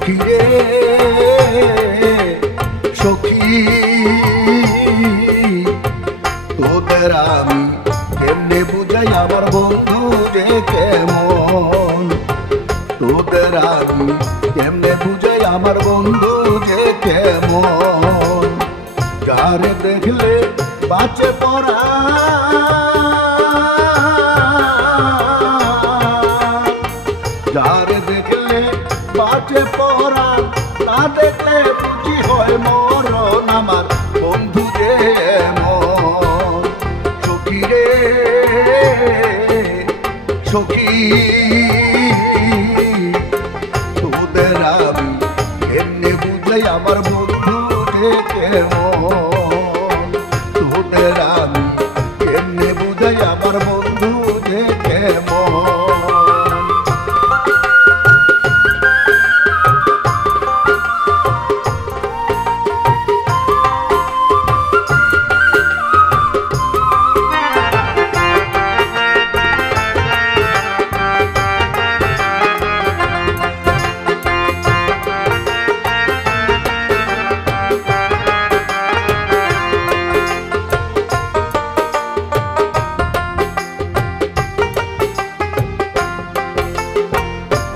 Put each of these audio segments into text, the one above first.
সখী রে সখী তোদের আমি কেমনে বুঝাই আমার বন্ধু যে কেমন তোদের আমি কেমনে বুঝাই আমার বন্ধু যে কেমন যারে দেখলে বাঁচে পড়া যারে দেখলে বাঁচে পড়া না দেখলে বুঝি হয় মরণ আমার বন্ধু যে মন সখী রে সখী তোদের আমি এমনি বুঝাই আমার বন্ধু যে কেমন তোদের আমি এমনি বুঝাই আমার বন্ধু যে কেমন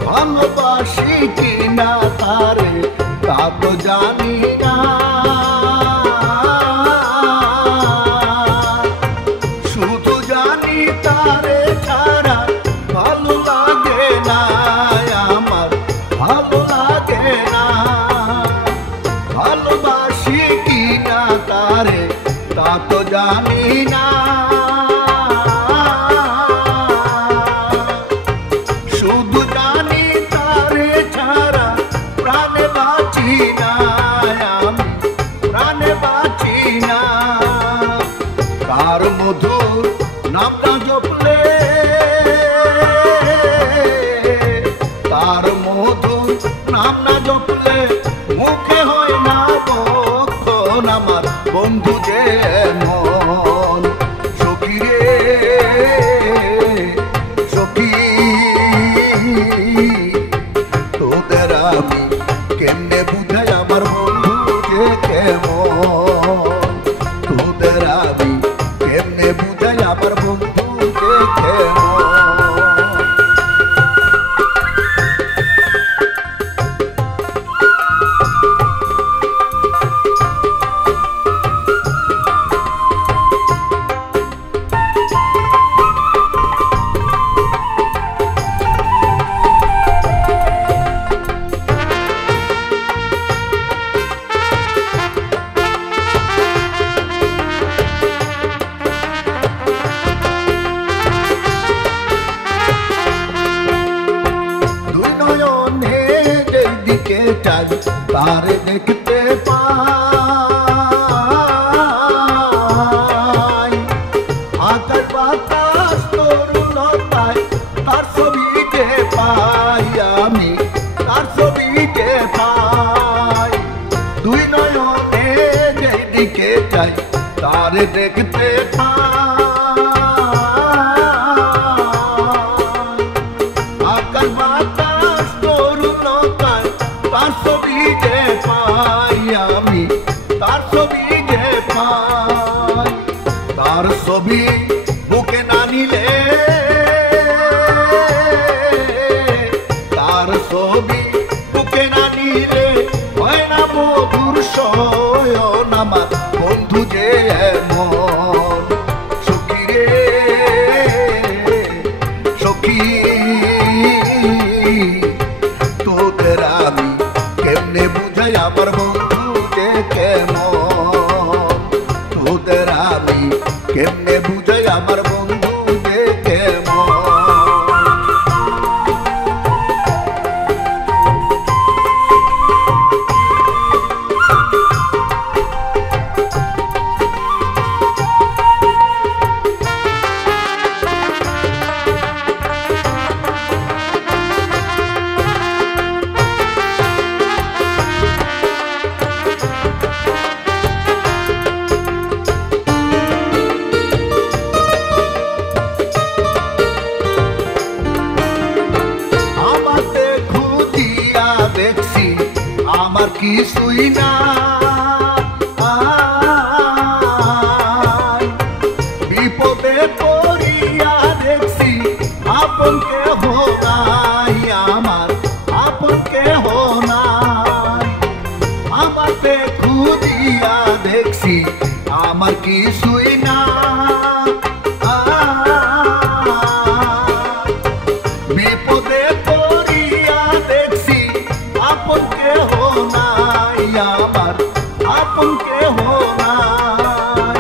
ভালোবাসি কিনা তারে তা তো জানি না শুধু জানি তারে ছাড়া ভালো লাগে না আমার ভালো লাগে না ভালোবাসি কিনা তারে তা তো জানি না শুধু জানি তারে ছাড়া প্রাণে বাঁচি না আমি প্রাণে বাঁচি না তার মধুর নামটা জপলে তার মধুর নাম না জপলে মুখে হয় না বক্ষণ আমার বন্ধু যে মন সখী রে সখী তোদের আমি কেমনে বুঝাই আমার বন্ধু যে কেমন তোদের আমি কেমনে বুঝাই আমার বন্ধু যে কেমন তারে দেখতে পাই আকাশ বাতাস তরুলতায় তার ছবিতে পাই আমি তার ছবিতে পাই দুই নয়নে যেদিকে চাই তারে দেখতে পাই আকাশ বাতাস তরুলতায় তার ছবিতে পাই আমি তার ছবিতে পাই তার ছবি বুকে না নিলে তার ছবি বুকে না নিলে হয় না মধুর শয়ন আমার বন্ধু যে মন সখী রে সখী তোদের আমি কেমনে বুঝাই আমার বন্ধু যে কেমন তোদের আমি কেমনে বুঝাই আমার বন্ধু যে কেমন দেখছি আমার কিছুই না বিপদে পড়িয়া দেখছি আপন কেহ নাই, আমার আপন কেহ নাই। আমাকে খুঁজিয়া দেখছি আমার কিছুই না, বিপদে পড়িয়া দেখছি আপন কেহ নাই, আমার আপন কেহ নাই।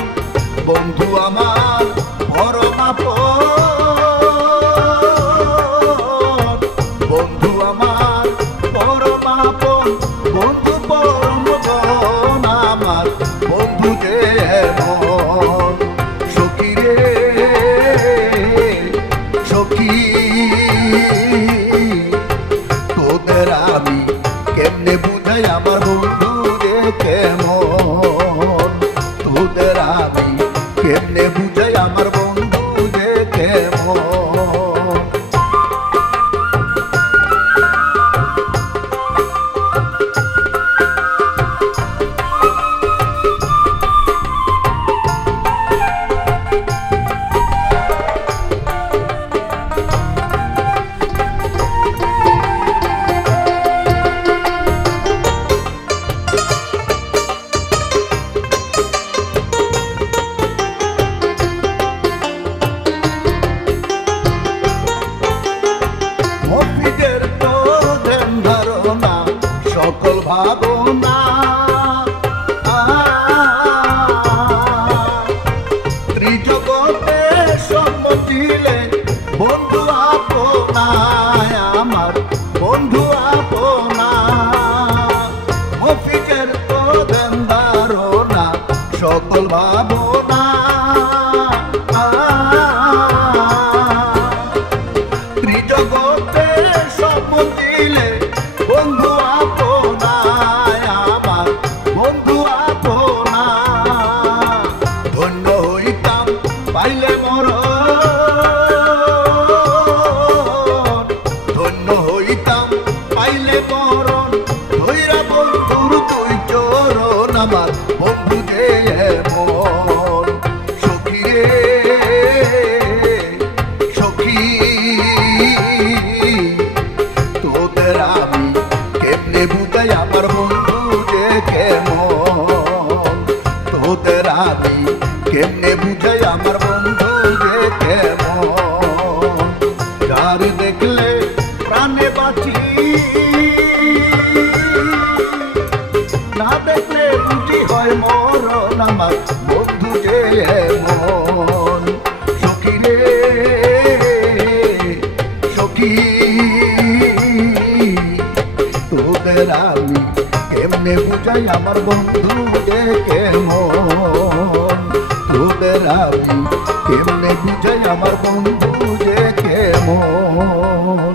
বন্ধু আমার পরম আপন, বন্ধু আমার পরম আপন, বন্ধু পরম গণ আমার বন্ধু যে মন। সখী রে সখী, তোদের আমি কেমনে বুঝাই আমার বন্ধু রে কেমন, তোদের আমি কেমনে বুঝাই আমার বন্ধু রে কেমন। মফিজের তো ধ্যান ধারণা সকল ভাবনা, ত্রিজগতে সম্মতিলে বন্ধু আপনা, আমার বন্ধু আপনা। মফিজের তো ধ্যান ধারণা সকল ভাবনা, ত্রিজগতে সম্মতিলে বন্ধু আপনা, আমার বন্ধু আপনা। ধন্য হইতাম পাইলে মরণ, ধন্য হইতাম পাইলে মরণ, ধৈরা বন্ধুর তুই চরণ আমার বন্ধু যে মন। সখী রে সখী, তোদের আমি কেমনে বুঝাই আমার বন্ধু যে কেমন, তোদের আমি কেমনে বুঝাই আমার বন্ধু যে কেমন। যার দেখলে প্রাণে বাঁচি, না দেখলে বুঝি হয় মরণ আমার বন্ধু যে মন। সখী রে সখী, তোদের আমি কেমনে বুঝাই আমার বন্ধু যে কেমন, তোদের আমি কেমনে বুঝাই আমার বন্ধু যে কেমন।